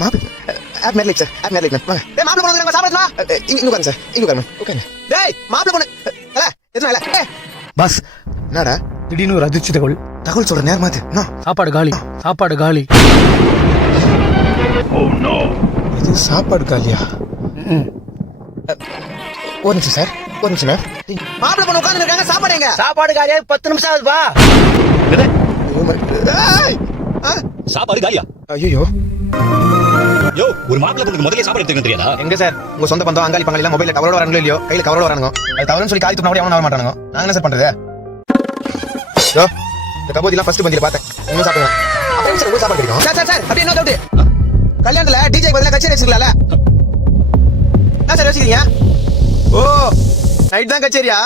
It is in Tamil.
மாப்பிள்ளை of marriage sir, of marriage வாங்க. டேய் மாப்பிள்ளை பொண்ணு வந்து சாப்பிடுமா? இங்க உட்காருங்க சார், இங்க உட்காருங்க. உட்காருங்க. டேய் மாப்பிள்ளை பொண்ணு இல்ல எதுனா இல்ல. பாஸ், என்னடா திடீர்னு ஒரு அதிர்ச்சி தகவல். தகவல் சொல்ற நேரம் மாத்து. சாப்பாடு காலி, சாப்பாடு காலி. இது சாப்பாடு காலியா? ஒரு நிமிஷம் சார், ஒரு நிமிஷம். மாப்பிள்ளை பொண்ணு உட்கார்ந்து இருக்காங்க, சாப்பாடு எங்க? சாப்பாடு காலியா 10 நிமிஷம் ஆகுதுப்பா. சாப்பாடு காலியா? ஐயோ யோ, ஒரு மாப்பிள்ளை பொண்ணுக்கு முதல்ல சாப்பாடு எடுத்துக்க தெரியாதா? எங்க சார் உங்க சொந்த பந்தம் அங்காளி பங்காளி எல்லாம் மொபைல்ல கவரோட வராங்களோ இல்லையோ, கையில கவரோட வரானுங்க. அது தவறுன்னு சொல்லி காய் துப்புனா கூட எவனும் வர மாட்டானுங்க. நாங்க என்ன சார் பண்றது? யோ இந்த கபோதிலாம் ஃபர்ஸ்ட் பந்தில பார்த்தேன். இன்னும் சாப்பிடுங்க. அப்படியே சார் ஒரு சாப்பாடு கிடைக்கும். சார் சார் சார் அப்படியே என்ன டவுட்? கல்யாணத்துல டிஜே பதிலா கச்சேரி வச்சிருக்கலாம்ல? என்ன சார் யோசிக்கிறீங்க? ஓ நைட் தான் கச்சேரியா?